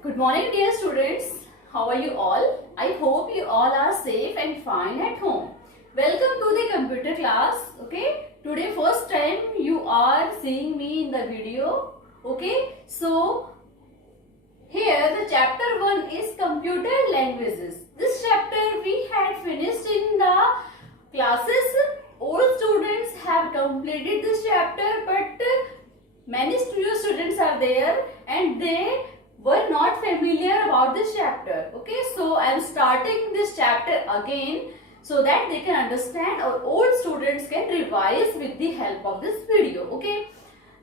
Good morning, dear students. How are you all? I hope you all are safe and fine at home. Welcome to the computer class. Okay, today first time you are seeing me in the video. Okay, so here the chapter 1 is computer languages. This chapter we had finished in the classes. All students have completed this chapter, but many new students are there and they were not familiar about this chapter. Okay, so I am starting this chapter again so that they can understand, or old students can revise with the help of this video. Okay,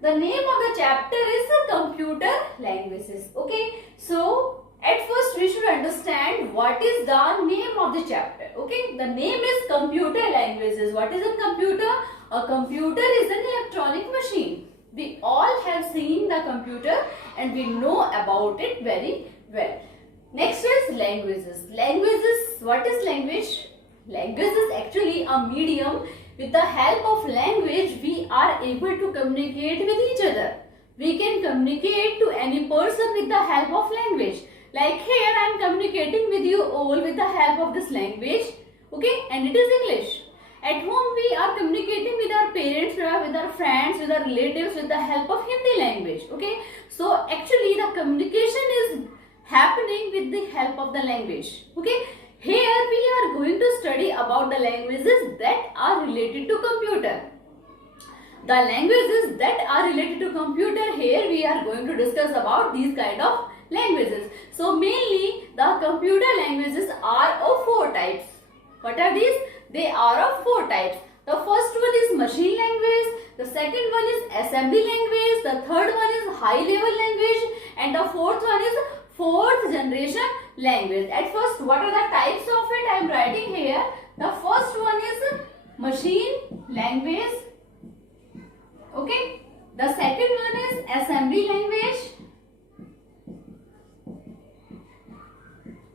the name of the chapter is computer languages. Okay, so at first we should understand what is the name of the chapter. Okay, the name is computer languages. What is a computer? A computer is an electronic machine. We all have seen the computer and we know about it very well. Next is languages. Languages, what is language? Language is actually a medium. With the help of language, we are able to communicate with each other. We can communicate to any person with the help of language. Like here, I am communicating with you all with the help of this language. Okay, and it is English. At home, we are communicating with our parents, with our friends, with our relatives with the help of Hindi language. Okay, so actually the communication is happening with the help of the language. Okay, here we are going to study about the languages that are related to computer. The languages that are related to computer, here we are going to discuss about these kind of languages. So mainly the computer languages are of 4 types. What are these? They are of 4 types. The first one is machine language, the second one is assembly language, the third one is high level language, and the fourth one is 4th generation language. At first, what are the types of it? I am writing here. The first one is machine language. Okay. The second one is assembly language.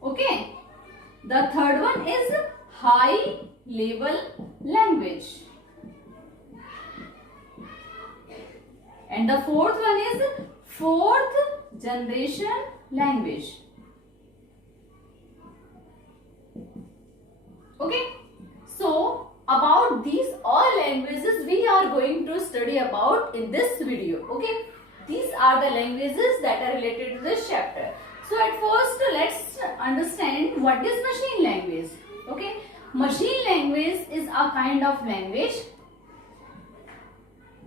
Okay. The third one is high level language, and the fourth one is 4th generation language. Okay, so about these all languages we are going to study about in this video. Okay, these are the languages that are related to this chapter. So at first let's understand what is machine language. Okay, machine language is a kind of language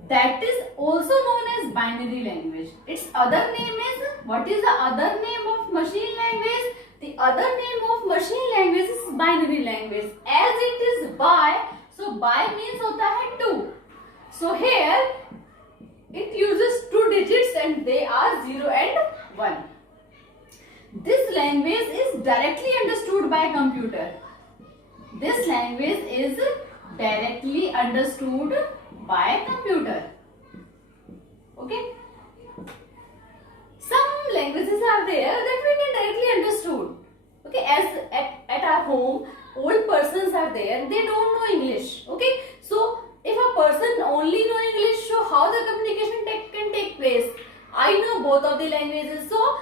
that is also known as binary language. Its other name is, what is the other name of machine language? The other name of machine language is binary language. As it is bi, so bi means hota hai 2. So here it uses 2 digits and they are 0 and 1. This language is directly understood by computer. This language is directly understood by computer. Okay. Some languages are there that we can directly understood. Okay, as at our home, old persons are there, they don't know English. Okay, so if a person only know English, so how the communication can take place? I know both of the languages, so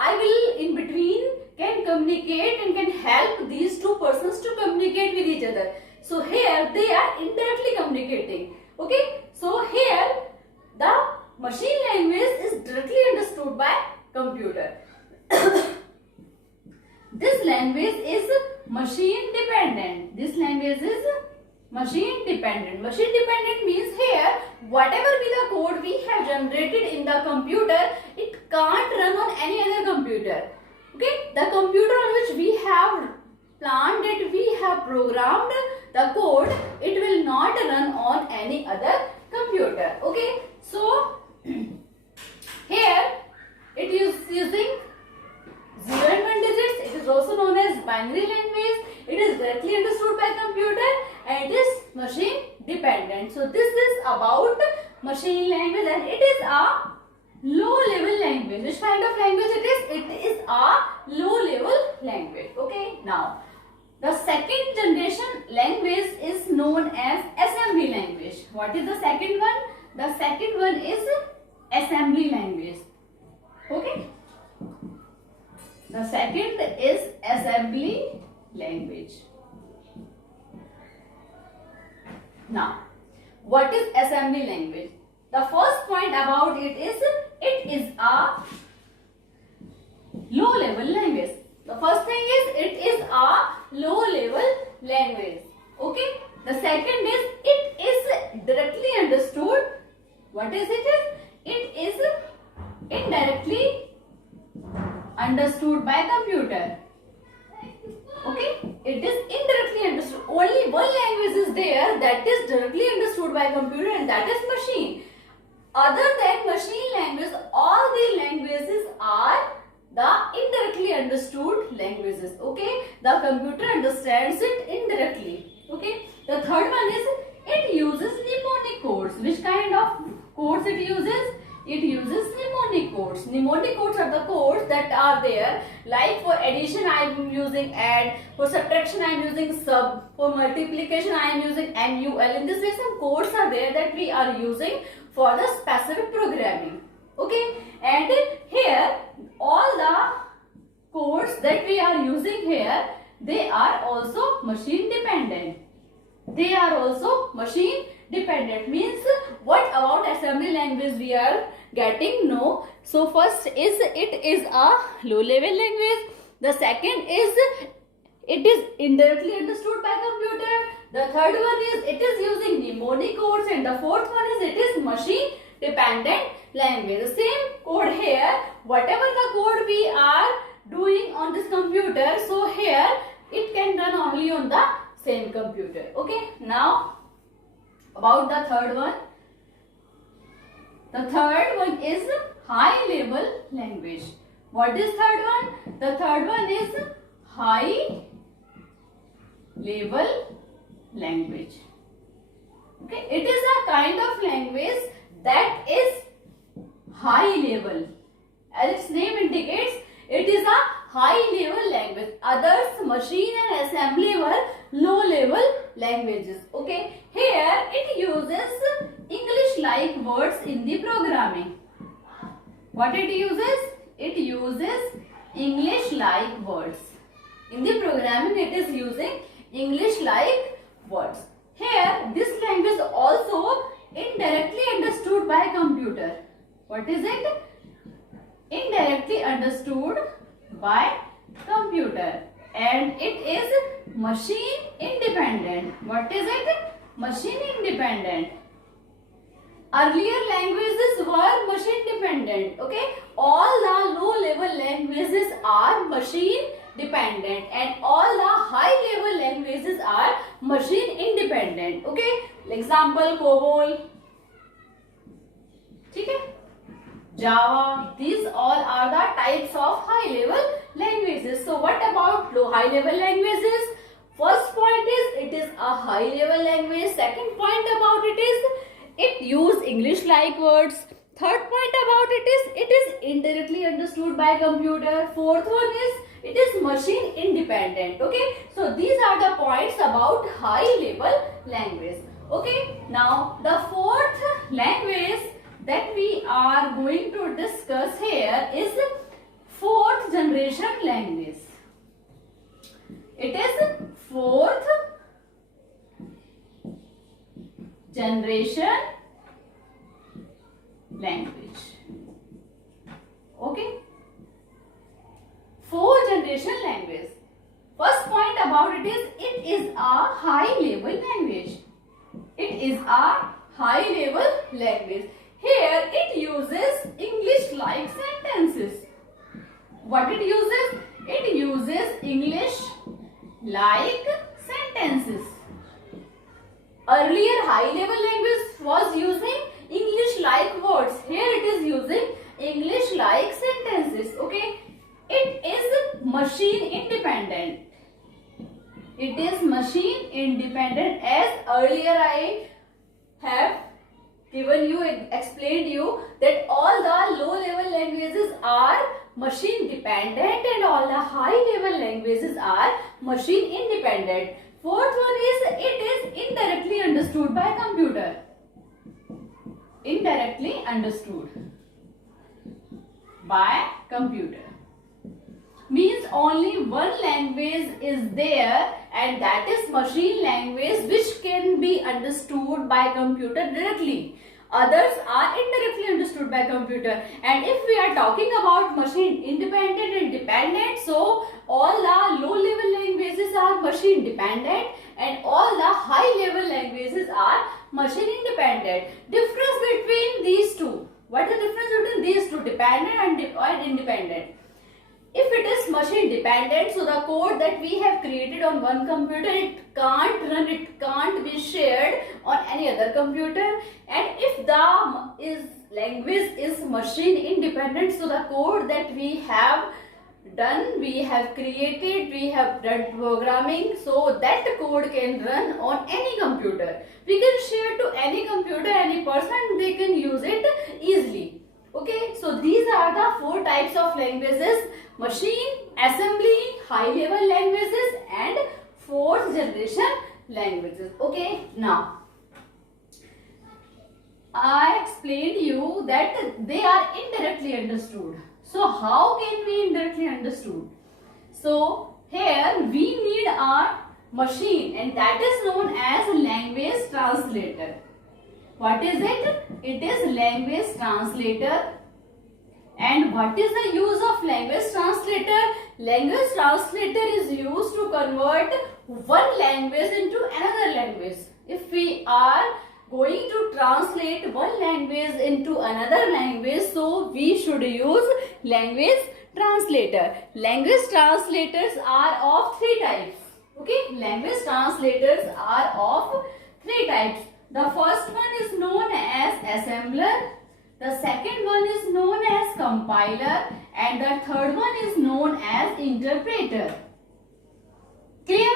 I will in between can communicate and can help these 2 persons to communicate with each other. So here they are indirectly communicating. Okay, so here the machine language is directly understood by computer. This language is machine dependent. This language is machine dependent. Machine dependent means here whatever be the code we have generated in the computer, it can't run on any other computer. Okay, the computer on which we have planned it, we have programmed the code, it will not run on any other computer. Okay, so here it is using 0 and 1 digits. It is also known as binary language. It is directly understood by computer and it is machine dependent. So this is about machine language and it is a low level language. Which kind of language it is? It is a low level language. Okay, now the second generation language is known as assembly language. What is the second one? The second one is assembly language. Okay. The second is assembly language. Now, what is assembly language? The first point about it is a low level language. The first thing is it is a low level language. Okay. The second is it is directly understood. What is it? It is indirectly understood by computer. Okay. It is indirectly understood. Only one language is there that is directly understood by computer, and that is machine. Other than machine language, all the languages are the indirectly understood languages. Okay. The computer understands it indirectly. Okay. The third one is it uses mnemonic codes. Which kind of codes it uses? It uses mnemonic codes. Mnemonic codes are the codes that are there. Like for addition I am using add. For subtraction I am using sub. For multiplication I am using MUL. In this way some codes are there that we are using for the specific programming. Okay. And here all the codes that we are using here, they are also machine dependent. They are also machine dependent. Means what about assembly language we are getting? No. So first is it is a low level language. The second is it is indirectly understood by computer. The third one is it is using mnemonic codes, and the fourth one is it is machine dependent language. The same code here, whatever the code we are doing on this computer, so here it can run only on the same computer. Okay. Now about the third one. The third one is high level language. What is third one? The third one is high level language. Okay. It is a kind of language that is high level. As its name indicates, it is a high level language. Others, machine and assembly were low level languages. Okay. Here it uses English like words in the programming. What it uses? It uses English like words. In the programming it is using English like words. Here this language also indirectly understood by computer. What is it? Indirectly understood by computer, and it is machine independent. What is it? Machine independent. Earlier languages were machine dependent. Okay. All the low level languages are machine dependent, and all the high level languages are machine independent. Okay. Example COBOL, okay, Java. These all are the types of high level languages. So what about low high level languages? First point is it is a high level language. Second point about it is it use English like words. Third point about it is indirectly understood by computer. Fourth one is it is machine independent. Okay. So these are the points about high level language. Okay. Now the fourth language that we are going to discuss here is fourth generation language. It is fourth generation language. Okay. Fourth generation language. First point about it is a high level language. It is a high level language. Here it uses English like sentences. What it uses? It uses English like sentences. Earlier high level language was using English like words. Here it is using English like sentences. Okay. It is machine independent. It is machine independent, as earlier I have given you, explained you that all the low level languages are machine dependent and all the high level languages are machine independent. Fourth one is it is indirectly understood by computer. Indirectly understood by computer. means only one language is there, and that is machine language, which can be understood by computer directly. Others are indirectly understood by computer. And if we are talking about machine independent and dependent, so all the low level languages are machine dependent and all the high level languages are machine independent. Difference between these two. What is the difference between these two, dependent and independent? If it is machine dependent, so the code that we have created on one computer, it can't run, it can't be shared on any other computer. And if the language is machine independent, so the code that we have done, we have created, we have done programming, so that code can run on any computer. We can share to any computer, any person, they can use it easily. Okay, so these are the four types of languages: machine, assembly, high level languages and fourth generation languages. Okay, now I explained you that they are indirectly understood. So how can we indirectly understood? So here we need a machine, and that is known as language translator. What is it? It is language translator. And what is the use of language translator? Language translator is used to convert one language into another language. If we are going to translate one language into another language, so we should use language translator. Language translators are of three types. Okay, language translators are of three types. The first one is known as assembler, the second one is known as compiler, and the third one is known as interpreter. Clear?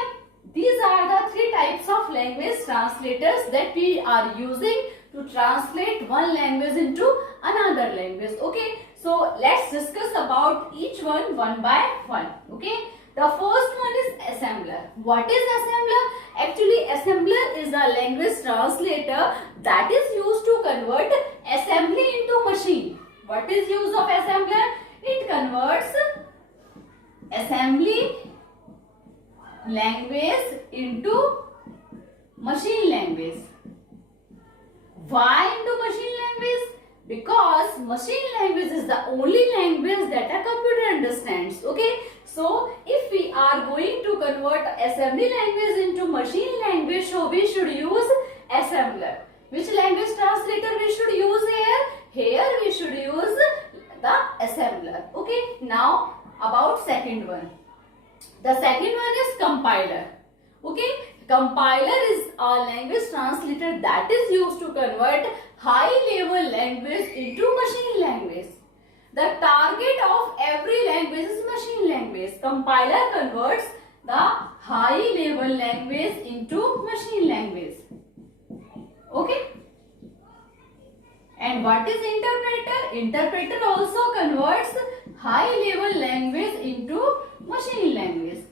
These are the three types of language translators that we are using to translate one language into another language. Okay, so let's discuss about each one by one. Okay, the first one is assembler. What is assembler? Actually, assembler is a language translator that is used to convert assembly into machine. What is use of assembler? It converts assembly language into machine language. Why into machine language? Because machine language is the only language that a computer understands. Okay, so if we are going to convert assembly language into machine language, so we should use assembler. Which language translator we should use here? Here we should use the assembler. Okay, now about second one. The second one is compiler. Okay, compiler is a language translator that is used to convert high level language into machine language. The target of every language is machine language. Compiler converts the high level language into machine language. Okay. And what is interpreter? Interpreter also converts high level language into machine language.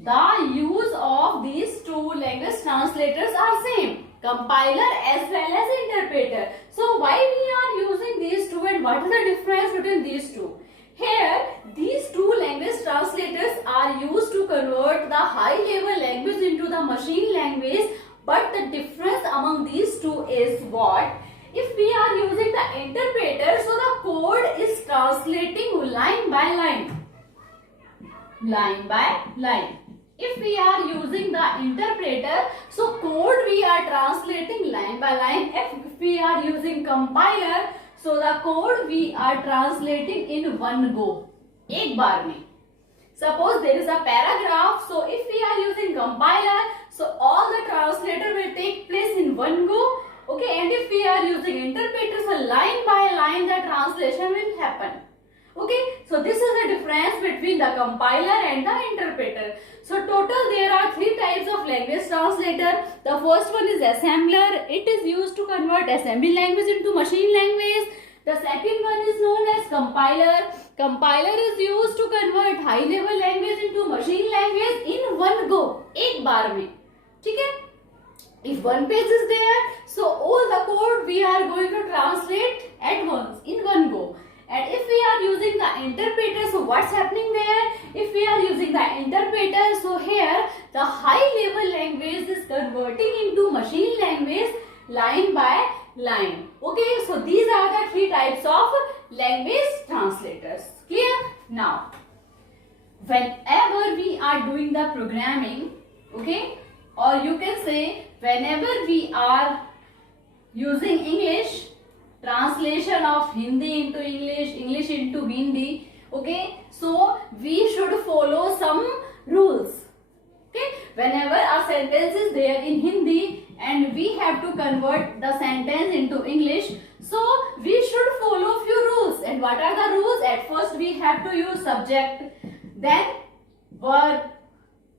The use of these two language translators are same, compiler as well as interpreter. So why we are using these two, and what is the difference between these two? Here these two language translators are used to convert the high level language into the machine language, but the difference among these two is what? If we are using the interpreter, so the code is translating line by line. Line by line. If we are using the interpreter, so code we are translating line by line. If we are using compiler, so the code we are translating in one go. एक बार में. Suppose there is a paragraph, so if we are using compiler, so all the translator will take place in one go. Okay, and if we are using interpreter, so line by line the translation will happen. Okay, so this is the difference between the compiler and the interpreter. So total there are three types of language translator. The first one is assembler. It is used to convert assembly language into machine language. The second one is known as compiler. Compiler is used to convert high level language into machine language in one go, एक बार में. ठीक है? If one page is there, so all the code we are going to translate at once in one go. And if we are using the interpreter, so what better. So here the high level language is converting into machine language line by line. Okay, so these are the three types of language translators. Clear? Now, whenever we are doing the programming, okay, or you can say whenever we are using English, translation of Hindi into English, English into Hindi, okay, so we should follow some rules. Okay, whenever a sentence is there in Hindi and we have to convert the sentence into English, so we should follow few rules. And what are the rules? At first we have to use subject, then verb,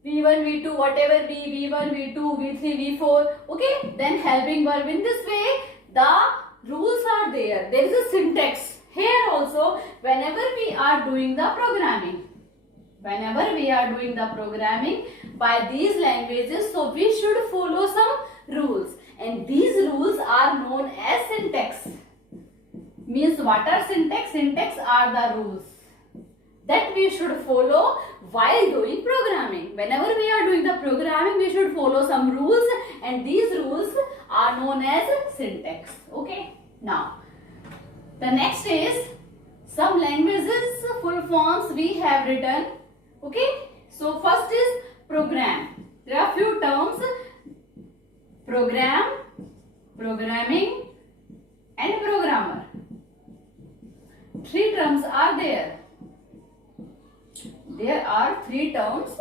V1, V2, whatever be, V1, V2, V3, V4, okay, then helping verb. In this way, the rules are there. There is a syntax. Here also, whenever we are doing the programming, by these languages, so we should follow some rules. And these rules are known as syntax. Means what are syntax? Syntax are the rules that we should follow while doing programming. Whenever we are doing the programming, we should follow some rules, and these rules are known as syntax. Okay. Now, the next is some languages full forms we have written. Okay. So first is program. There are few terms: program, programming, and programmer. Three terms are there. There are three terms.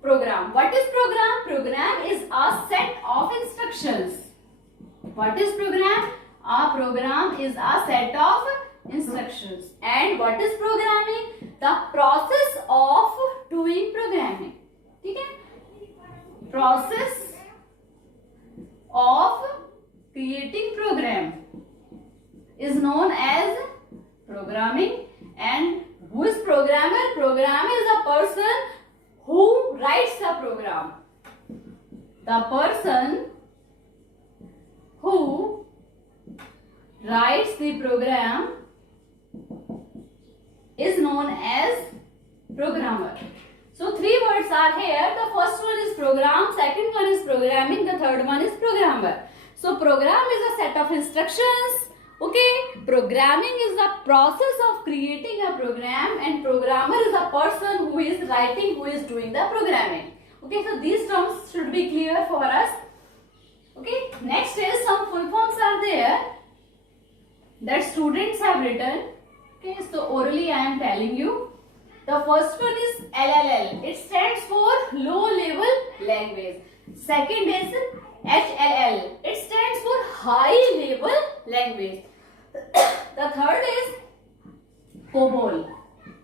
Program. What is program? Program is a set of instructions. What is program? A program is a set of instructions. And what is programming? The process of doing programming. Okay? Process of creating program is known as programming. And who is programmer? Programmer is a person who writes the program. The person who writes the program is known as programmer. So three words are here. The first one is program, second one is programming, the third one is programmer. So program is a set of instructions. Okay, programming is the process of creating a program, and programmer is a person who is writing, who is doing the programming. Okay, so these terms should be clear for us. Okay, next is some full forms are there that students have written. Okay, so orally I am telling you. The first one is LLL. It stands for low level language. Second is HLL. It stands for high level language. The third is COBOL.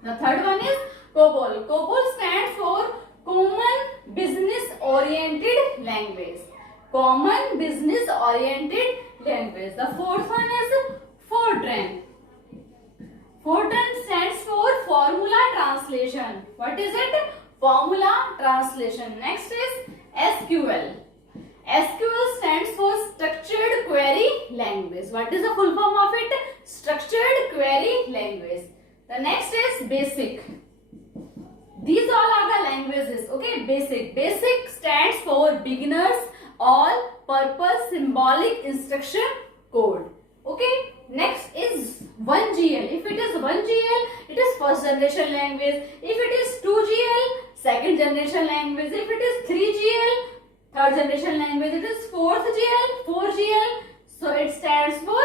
The third one is COBOL. COBOL stands for Common Business Oriented Language. Common Business Oriented Language. The fourth one is FORTRAN. FORTRAN stands for Formula Translation. What is it? Formula Translation. Next is SQL. SQL stands for Structured Query Language. What is the full form of it? Structured Query Language. The next is BASIC. These all are the languages. Okay, BASIC. BASIC stands for Beginners All Purpose Symbolic Instruction Code. Okay, next is 1GL. If it is 1GL, it is first generation language. If it is 2GL, second generation language. If it is 3GL, third generation language. It is 4th GL, 4GL. So it stands for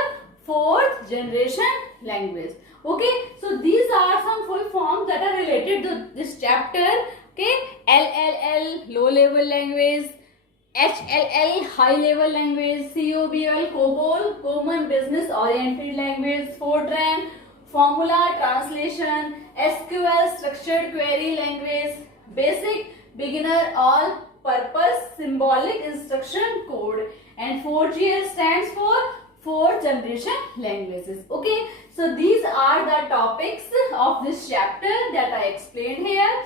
fourth generation language. Okay, so these are some full forms that are related to this chapter. Okay, LLL, low level language. HLL, high level language. COBL, COBOL, Common Business Oriented Language. FORTRAN, Formula Translation. SQL, Structured Query Language. BASIC, Beginner All Purpose Symbolic Instruction Code. And 4GL stands for fourth generation languages. Okay, so these are the topics of this chapter that I explained here.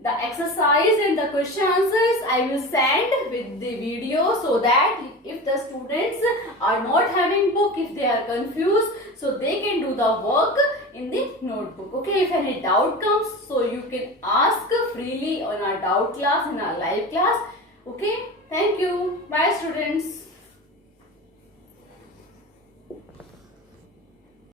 The exercise and the question answers I will send with the video, so that if the students are not having book, if they are confused, so they can do the work in the notebook. Okay, if any doubt comes, so you can ask freely on our doubt class, in our live class. Okay, thank you. Bye students.